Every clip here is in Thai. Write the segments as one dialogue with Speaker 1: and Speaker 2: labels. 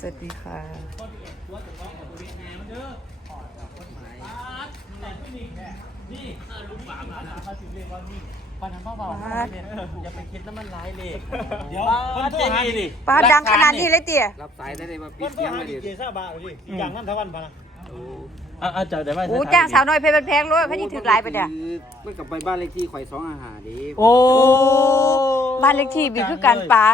Speaker 1: วัสดีค่ะ
Speaker 2: นี่ลุงหวานนะเขาถึงเรียกว่านี่ปัญหาเบาๆอย่าไปคิดน้ำมันร้ายเลยเดี๋ยวคนโทรหาดิ
Speaker 1: ปลาดังขนาดนี้เลยเตี๋ย
Speaker 3: รับสายได้เลยมา
Speaker 4: ค
Speaker 3: ปิด
Speaker 4: นโทร
Speaker 3: เสียง
Speaker 4: หา
Speaker 3: เลย
Speaker 4: ดิ
Speaker 3: ดิ
Speaker 4: เจซ่าบาดิอย่างนั้นทั้งวันพะนะ
Speaker 2: เจ้าเดี๋ยวไม่
Speaker 1: โอ้จ้างสาวน้อยเพลินแพงเลยเขาที่ถือหลายไปเนี่ย
Speaker 3: ไม่กลับไปบ้านเลขที่ข่อย255ดิ
Speaker 2: โอ้
Speaker 1: บ้านเลขที่บิดคือการปลา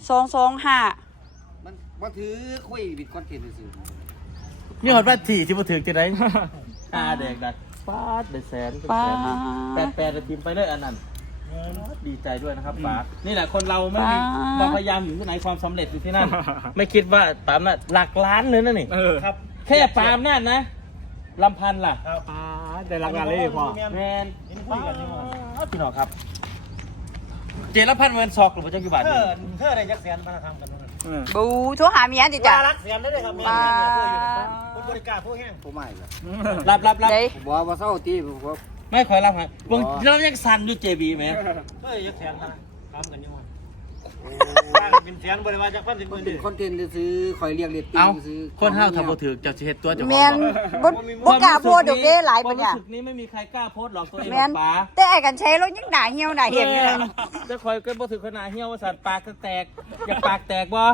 Speaker 1: 225
Speaker 3: มันว่าถือคุยบิดคอนเทนต์ซื่อ
Speaker 2: นี่หอดบ้านถี่ที่มาถึงจะได้เด็กดักฟาดเป็นแสนแปดทีมไปเลยอันนั้นดีใจด้วยนะครับป๋านี่แหละคนเราไม่มีความพยายามอยู่ที่ไหนความสำเร็จอยู่ที่นั่นไม่คิดว่าตามนั้นหลักล้านเลยนะนี่
Speaker 4: ครับ
Speaker 2: แค่ปาล์มนั่นนะลำพันล่ะ
Speaker 4: ครับ
Speaker 2: ได้รักงานเลยพ่อแมน
Speaker 4: เห็นคุยกันอยู่มั้ง
Speaker 2: พี่น้องครับ เจรพันธ์เงินซอกหรือว่าจังกี่บาท
Speaker 4: เธอได้จักแสนพะนะทำกันนั่น
Speaker 1: บูโทรหาเมียจิจ้ะ
Speaker 4: ว่ารักแสนได้เลยครับเมียเพื่ออยู่คนบริการผู้แห้ง
Speaker 3: ๆผมไม่ละ
Speaker 2: รับ
Speaker 1: เด้
Speaker 3: ผมบอกว่าเศร้าตีผมบอก
Speaker 2: ไม่คอยรับครับวงเรายังสั่นอยู่เจบีไหม
Speaker 4: เฮ้ยจักแสนพะนะทำกันอยู่มั้งเป็นแสนบริวารจากพันสิบห
Speaker 3: มัน
Speaker 4: มื่น
Speaker 3: เป็
Speaker 4: ดิ
Speaker 3: นคอนเทนต์ซื้อข่อยเรียกเรตติ้
Speaker 2: เอา
Speaker 3: งซื้อ
Speaker 2: คนห้าวทำบ่ถือจะเช็ดตัวจะ
Speaker 1: แมนบ่กล้าโพดดอกเด้หลายปะเนี่ย
Speaker 2: รู้สึกนี้ไม่มีใครกล้าโพสต์หรอกตัวเอง
Speaker 1: แมน
Speaker 2: ป๋า
Speaker 1: แต่ไอ้กันใช้รถยังด่าเหี่ยวด่าเห็นอยู่นะ
Speaker 2: จะคอยก็บ่ถือขนาดเหี้ยวว่าสัตว์ปากจะแตกอยากปากแตกบ่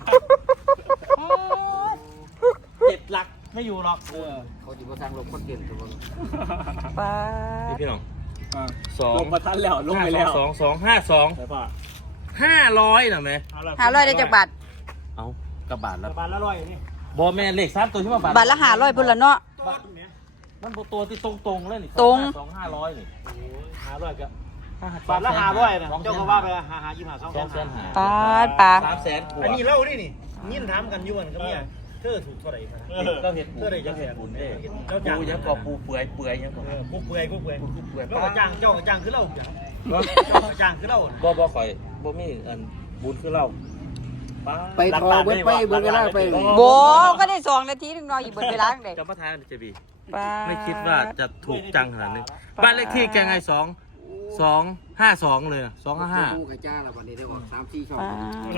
Speaker 2: เจ็บหลักไม่อยู่หรอก
Speaker 3: เขาจะมาสร้างลงคอนเทนต์ตัว
Speaker 1: ปลา
Speaker 2: นี่พี่น้อง2
Speaker 4: ลงมาทันแล้วลงไปแล้ว
Speaker 2: 2
Speaker 4: ใช่ป่ะ
Speaker 2: 500น่ะแม่
Speaker 1: 500ได้จากบาท
Speaker 2: เอากระบาดแล้ว
Speaker 4: บาทละร้อยนี่
Speaker 2: บอแม่นเลข3ตัวที่มาบาท
Speaker 1: บาทละ500พุ่นละเนาะ
Speaker 4: บาทเนี่ย
Speaker 2: มันบ่ตัวที่ตรงๆเลยนี่
Speaker 1: ตรง
Speaker 2: 2,500นี่
Speaker 4: 500ก็บาทละ500นะเจ้าก็ว่าไปหา25
Speaker 1: ปลาปลา
Speaker 2: 300,000กว่า
Speaker 4: อันนี้เล่าดินี่ยินถามกันอยู่กันก็มีเธอถูกเท่าไหร่ครับ
Speaker 2: เราเห็ดปู
Speaker 4: เธอได้จักแสน
Speaker 2: ปูเด้
Speaker 4: เจ้าจ้าง
Speaker 2: ปูยังกว่าปูเปื่อยยังกว่า
Speaker 4: ผู้เปื่อยผู้เปื่อย
Speaker 2: ปูเปื่อย
Speaker 4: เจ้าก็จ้างคือเล่าเจ้าก็จ้างคือเล่า
Speaker 2: บ่ข่อยบ่มีอันบุญคือเรา
Speaker 3: ไปทอเบิดไปเบิดเวลาไป
Speaker 1: โบก็ได้2 นาทีถึงนอนอยู่บนเวลาเด็ก
Speaker 2: จะมาทานเจบี
Speaker 1: ปลา
Speaker 2: ไม่คิดว่าจะถูกจังขนาดนี้บ้านเลขที่แกไง252เลย255
Speaker 3: ผู้ขจ้าละวันนี้ได้ออก3-4 ช่อง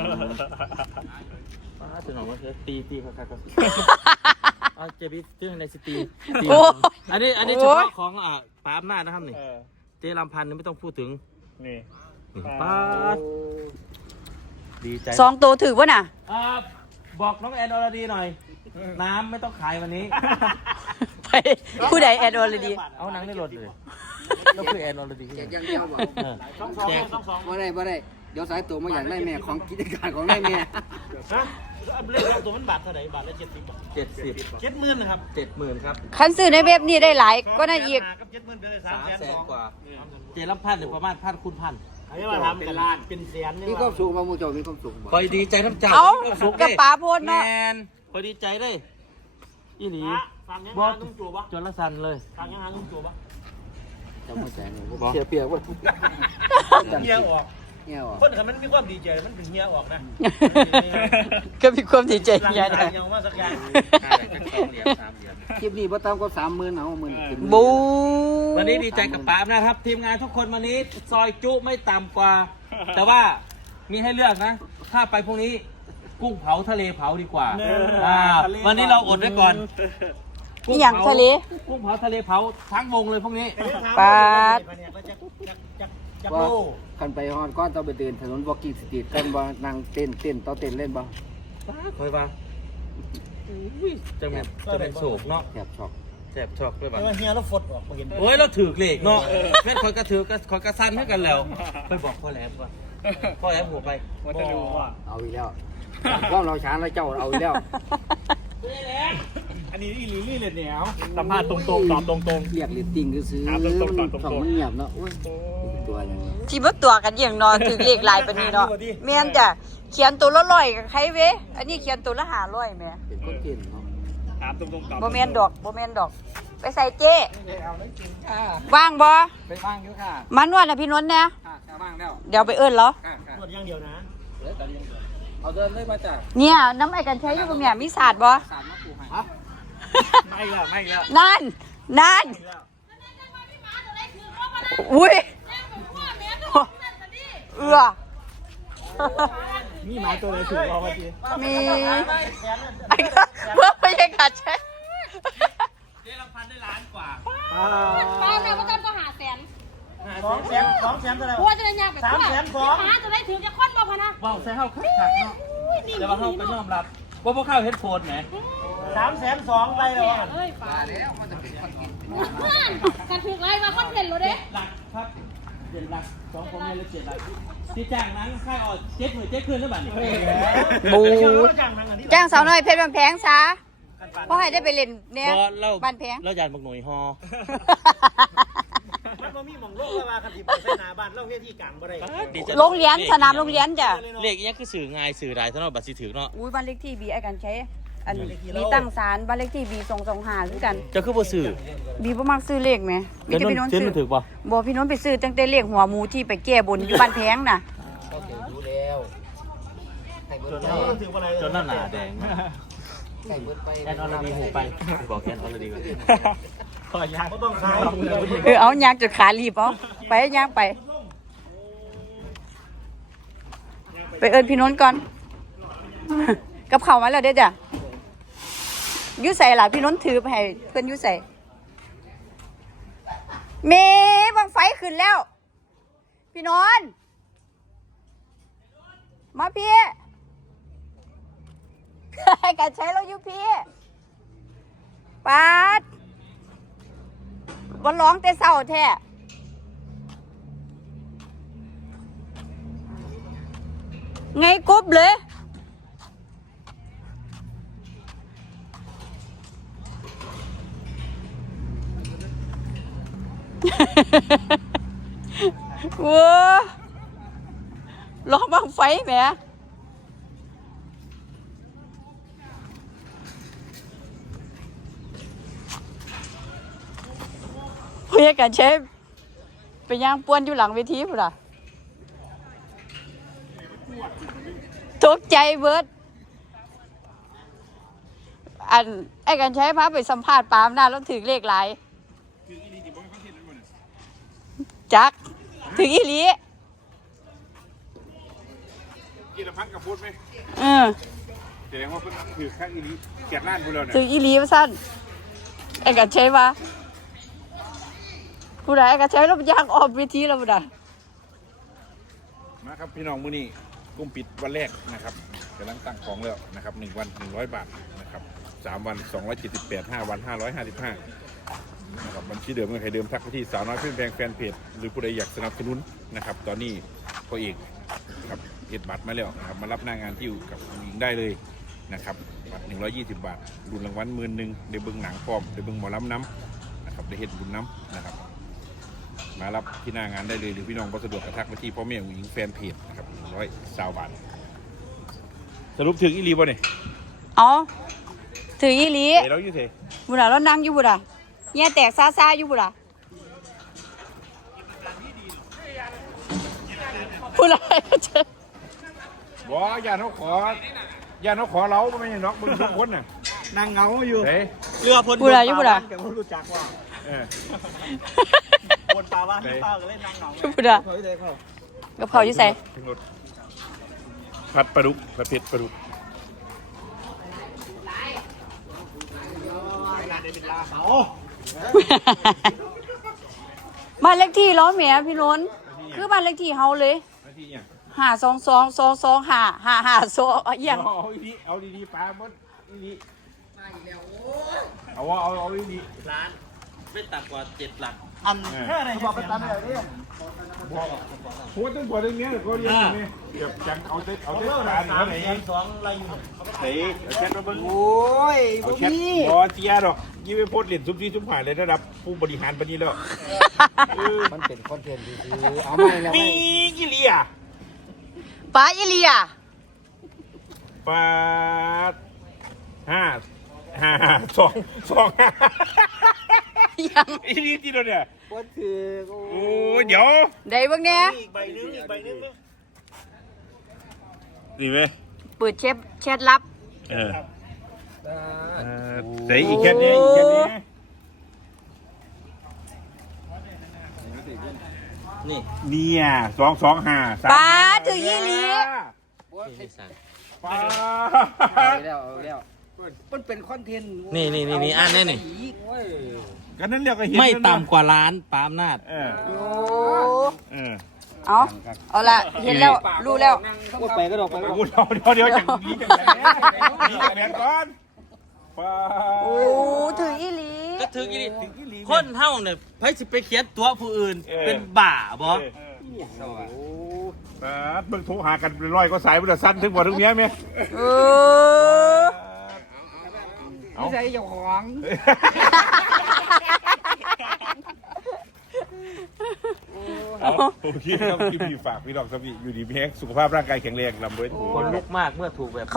Speaker 1: ปลา
Speaker 2: ถึงหนองว่าตีครับเอาเจบีชื่อในสตี
Speaker 1: โอ้
Speaker 2: อันนี้เฉพาะของป้าอำนาจนะครับนี่เจลำพันธ์นี่ไม่ต้องพูดถึง
Speaker 4: นี่
Speaker 2: ป้าดีใจ
Speaker 1: 2 ตัวถือวะน่ะ
Speaker 2: บอกน้องแอนอรดีหน่อย น้ำไม่ต้องขายวันนี้
Speaker 1: ไปผู้ใดแอดอลเลยดี
Speaker 2: เอาหนังในรถเลยแล้วคือแอนอรดี
Speaker 3: แจกยังเดียวบอก
Speaker 2: แจก
Speaker 3: บ่ได้เดี๋ยวสายตัวมาอยากได้แม่ของกิจการของได้แม่
Speaker 4: ฮะเรื่องเราตัวมันบาทเท่าไหร่บาทละ70 บาท
Speaker 2: 70
Speaker 4: 70,000นะครับ
Speaker 2: 70,000ครับ
Speaker 1: คันซื้อในเว็บนี่ได้หลายก็น่าอีก
Speaker 4: กับ70,000เป็น
Speaker 2: 300,000
Speaker 4: 300,000
Speaker 2: กว่า เจลำพันธ์หรือประมาณพันคูณพัน
Speaker 4: อันนี้มาทำกันล้านเป็นแสนนี่
Speaker 3: มีความสุขบ่หมู่เจ้ามีความสุขบ่
Speaker 2: คอยดีใจน้ำใจ
Speaker 1: เอ้า
Speaker 2: สุข
Speaker 1: กับปลาโพด
Speaker 2: แม
Speaker 1: เนาะ
Speaker 2: นคอยดีใจเลยอีหลี
Speaker 4: ฟังยัง
Speaker 2: บอ
Speaker 4: หา
Speaker 2: ส
Speaker 4: นุ่งจูบะ
Speaker 2: จนละสันเลย
Speaker 4: ฟังยังหานุ่งจูบะ
Speaker 3: เจ้าบ่แสนเสียเปียกบ่
Speaker 4: เฮียออก
Speaker 3: เงี้ยว่ะ
Speaker 4: คนคันมันมีความดีใจมันเป็นเฮียออกนะ
Speaker 1: ก็มีความดีใจ
Speaker 4: หลัง
Speaker 1: ใหญ่
Speaker 4: ตาย
Speaker 1: นะ
Speaker 4: ยังมาสักอย่าง
Speaker 3: คลิปนี้บ่ต่ำกว่า30,000เอามื้อนี้
Speaker 1: บู
Speaker 2: วันนี้ดีใจกับป๋านะครับ ทีมงานทุกคนวันนี้ซอยจุไม่ต่ำกว่า แต่ว่ามีให้เลือกนะ ถ้าไปพวกนี้กุ้งเผาทะเลเผาดีกว่าวันนี้เราอดไว้ก่อน
Speaker 1: นี่อย่างทะเล
Speaker 2: กุ้งเผาทะเลเผาทั้งวงเลยพวกนี้
Speaker 1: ปาด
Speaker 4: จัก
Speaker 3: ว่า
Speaker 4: โล
Speaker 3: คันไปฮอดก้อนต้องไปเดินถนน Walking Street กันบ่นั่งเต้นต่อเต้นเล่นบ่
Speaker 2: คอยว่าจะเป็นโศกเนาะ
Speaker 3: แทบช็อก
Speaker 2: แสบช็อกเลยบ้า
Speaker 4: เฮียแล้วฟดออกมาเห็น
Speaker 2: โอ้ยเราถือเหล็กเนาะแม่นคอยกระถือคอยกระสันให้กันแล้วไปบอกพ่อแหลมว่าพ่อแหลมหัวไป
Speaker 4: มันจะดูว่า
Speaker 3: เอาอีกแล้วว่าเราช้าแล้วเจ้าเอาอีกแล้ว
Speaker 4: อันนี้อีลีลี่เลยเหนียวสัมภาษณ์ตรงๆตอบตรง
Speaker 3: เรียกเรตติ้งก็ซื้อ
Speaker 4: ถามตรงๆ
Speaker 3: มัน
Speaker 4: ตรงๆ
Speaker 3: ช่องมันเงียบเนาะโอ้ยตัวอย่างนี้
Speaker 1: ที่บ่ตัวกันอย่างนอนถือเลขหลายปานนี้เนาะแม่นจ้ะเขียนตัวละ100กับใครเว้อันนี้เขียนตัวละ500แม่
Speaker 3: เป็นคนเก่งเนาะ
Speaker 4: ๆถามตรงๆตอบ
Speaker 1: บ่แม่นดอกบ่แม่นดอก ไปใส่เจ้ว่างบ่
Speaker 3: ไปบ้างอยู่ค่ะ
Speaker 1: มันว่าน่ะพี่นนท์นะ
Speaker 3: ค่ะบ้างแล้ว
Speaker 1: เดี๋ยวไปเอิ้นเหรอ
Speaker 3: ค่ะ
Speaker 4: นวดอย่างเดียวนะ
Speaker 3: เอาเดินเลยมาจาก
Speaker 1: เนี่ยน้ำไอ้กันใช้อยู่บ่แม่มีศาสตร์บ่
Speaker 3: สารมาปูให้
Speaker 4: ไม่แล้วไม่แล้ว
Speaker 1: นั่นอุ้ยเอื้อ
Speaker 4: มีหมาตัวไหนถือเอามาที
Speaker 1: มีไอ้ก็เพื่อไปยังกัดใช่
Speaker 2: เจ๊ลำพันได้ล้านกว่า
Speaker 5: ป้าเราประกันก็หาแสน
Speaker 4: 200,000เท่าไหร่
Speaker 5: กลัวจะได้ยากไปทั่ว
Speaker 4: 300,000
Speaker 5: หาจะได้ถือจะค้อนบ่พะนะ
Speaker 2: ว้าวใส่เข้าคักเนาะแต่ว่าเขาก็ยอมรับว่าพวกเข้าเฮดโฟนไหม
Speaker 4: 302,000ไปแล้ว
Speaker 5: เอ้ยป้า
Speaker 3: แล้วมันจะเป็นคอนเทนต์
Speaker 5: กันถือไรมาคอนเทนต์เลยเด้
Speaker 2: หลักครับ7 หลัก2ผมเลย7 หลักที่จ้างนั้นค่ายออด7 คืนแล้วบัดนี้
Speaker 1: บูจ้างสาวน้อยเพชรบันแพงซะเพราะให้ได้ไปเล่นเนี่ยบ้านแพง
Speaker 2: เราอยากบักหน่วยฮอ
Speaker 4: มันบ่มีหม่องโลกแล้วว่าคันสิไปใส่หน้าบ้านเราเฮ็ดที่กลางบ่ได้
Speaker 1: โรงเรียนสนามโรงเรียนจ้ะ
Speaker 2: เลขนี้คือสื่อง่ายสื่อได้ถ้าเราบัตรสิถือเนาะ
Speaker 1: อุ้ยบ้านเลขที่บีไอ้กันใช้อันบีตั้งศาลบ้านเลขที่บี225คือกัน
Speaker 2: จะคือบ่สื่อ
Speaker 1: บีบ่มักซื้อเลขไหมบีจะไปนอนซื้อ
Speaker 2: ถือป่ะ
Speaker 1: บ่พี่นนท์ไปซื้อตั้งแต่เลขหัวหมูที่ไปแก้บนอยู่บ้านแพงน่ะ
Speaker 3: ก็เดี๋ยวรู้แล้วไข่เบิร์ดไป
Speaker 4: ถือบ่ได้
Speaker 2: จนหน้าหนาแดง
Speaker 3: ไข่เบิร์ดไป
Speaker 2: แอนอลดีหูไปบอกแอนอลดีก่อน
Speaker 4: ขอยากบ่ต้องขาย
Speaker 1: เอายางจนขารีบเอาไปยางไป ไปเอิ้นพี่นนท์ก่อน กับข้าวมาแล้วเด้อจ้ะอยู่ใส่ล่ะพี่นนท์ถือไปให้เพิ่นอยู่ใส่เมบังไฟขึ้นแล้ว พี่นนท์มาพี่ ให้กันใช้เราอยู่พี่ปาดวันร้องแต่เศร้าแท้ไงกบเลย ว้าร้องบังไฟแหมเพื่อกันเชฟไปย่างป้วนอยู่หลังเวทีพุ่นล่ะตกใจเบิดอันไอ้กันใช้พาไปสัมภาษณ์ปามหน้าแล้วถือเลขหลายจักถึงอีหลี
Speaker 6: กีรพัฒน์กับพูดไหม แสดงว่าเพิ่นถือข้างอีนี้เกียรติล้านพูดแล้วเนี่ย
Speaker 1: ถึงอีหลีว่าสั้นไอ้กันใช้ว่าผู้ใดไอ้กันใช้แล้วยางออกเวทีแล้วผู้ใด
Speaker 6: มาครับพี่น้องมื้อนี้กลุ่มปิดวันแรกนะครับกำลังตั้งของแล้วนะครับ1 วัน100 บาทนะครับ3 วัน278 5 วัน555นะครับบัญชีเดิมเงินใครเดิมทักไปที่สาวน้อยเพื่อนแพงแฟนเพจหรือผู้ใดอยากสนับสนุนนะครับตอนนี้พ่อเอกครับเฮ็ดบัตรมาแล้วนะครับมารับหน้างานที่อยู่กับผู้หญิงได้เลยนะครับบัตร120 บาทรุ่นรางวัล10,000ได้เบิ่งหนังพร้อมได้เบิ่งหมอลำน้ำนะครับได้เฮ็ดบุญน้ำนะครับมารับที่หน้างานได้เลยหรือพี่น้องก็สะดวกกระทักไปที่พ่อแม่ผู้หญิงแฟนเพจนะครับ120 บาทสรุปถึงอีหลีบ่เนี่ย
Speaker 1: อ๋อถึงอีหลี
Speaker 6: ไปแล้วอยู่เถอะ
Speaker 1: ผู้ใดเรานั่งอยู่ผู้ใดเงี้ยแตกซ่าๆอยู่ผู้ใดผู้ใด
Speaker 6: บ่อย่าเขาขอเราไม่ใช่น็อกมึงทุกคนน่ะ
Speaker 4: นั่งเหงาอยู่
Speaker 6: เฮ้ย
Speaker 4: เรือพล
Speaker 1: ผู้ใดอยู่ผู้ใด
Speaker 4: แต่บ่รู้จักว่า
Speaker 6: เออ
Speaker 4: คนปลาว่าที่ป้าก็เล่นนั่งเหงา
Speaker 1: ผู้ใด
Speaker 4: เขาได้เข้า
Speaker 1: กับเขาอยู่ใส่
Speaker 6: ถึงรถผัดปลาดุกผัดเผ็ดปลาดุก
Speaker 4: เขา
Speaker 1: บ้านเลขที่ล้อแหมพี่ล้นคือบ้านเลขที่เฮาเลย
Speaker 6: นาทีเนี่ย
Speaker 1: 522225552เอียง
Speaker 6: เอาดีๆปลาบดดีเอาดีๆ
Speaker 2: ล้านไม่ต่ำกว่า7 หลัก
Speaker 4: อันแค่ไหนบอกไปตามแบบนี้
Speaker 6: หัวตึ้งหัวตึ้งเนี้ยก็ยังไงเดี๋ยวจังเอาเต้ปลาไหน
Speaker 4: 2อะไรอยู่
Speaker 6: เฮ้ยเอาแชทมาเบิ้ง
Speaker 4: โอ้ย
Speaker 6: เอา
Speaker 4: บ่
Speaker 6: แชท
Speaker 4: มี
Speaker 6: บอเจียดอกยี่ไปโพสเหรียญซุปซี่ซุปผ่านเลยระดับผู้บริหารปานนี้แล้ว
Speaker 3: มันเป็นคอนเทนต์ที่เอาไม่แล้ว
Speaker 6: มีกี่เลีย
Speaker 1: ป้าอีเลีย
Speaker 6: ปลา5 2
Speaker 1: ยัง
Speaker 6: อีนี่ที่เราเนี่ย
Speaker 3: ก็คือ
Speaker 6: โอ้เดี๋ยว
Speaker 1: ได้เบิ่งแน่
Speaker 4: อีกใบนึงมั้ย
Speaker 6: นี่ไหม
Speaker 1: เปิดแชทลับ
Speaker 6: ใส่อีกแค่นี้อีกแค่นี้
Speaker 2: นี่
Speaker 6: เนี่ย225
Speaker 1: ป้าถึงอีหลี
Speaker 3: โบ
Speaker 2: นี่สั่ง
Speaker 6: ป้า
Speaker 3: เอาแล้วมันเป็นคอนเทนต์
Speaker 2: นี่อ่านแน่นี่
Speaker 6: ก็นั่นเรียกว่าเห็น
Speaker 2: ไม่ต่ำกว่าล้านปาล์มนาด
Speaker 6: เออ
Speaker 1: โอ้
Speaker 6: เออ
Speaker 1: เอาละเห็นแล้วรู้แล้ว
Speaker 3: ก็ไปก็ดอกไปก็ดอก
Speaker 6: เดี๋ยวจากนี้จากแหวนก่อนป้า
Speaker 1: โอ้ถืออีหลี
Speaker 2: ก็ถึงอีนี่คนเท่าเนี่ยไพ่สิไปเขียนตัวผู้อื่นเป็นบ่าบอ
Speaker 6: ป้าเบิ่งโทรหากันเป็นร้อยก็สายมันจะสั้นถึงบ่ถึงเนี้ยไหม
Speaker 1: เออ
Speaker 3: นี่ใส่เจ้าของ
Speaker 6: โอเคครับพี่ฝากพี่น้องสวีอยู่ดีมีแฮงสุขภาพร่างกายแข็งแรงลำด้วยทุก
Speaker 2: คนลุกมากเมื่อถูกแบบ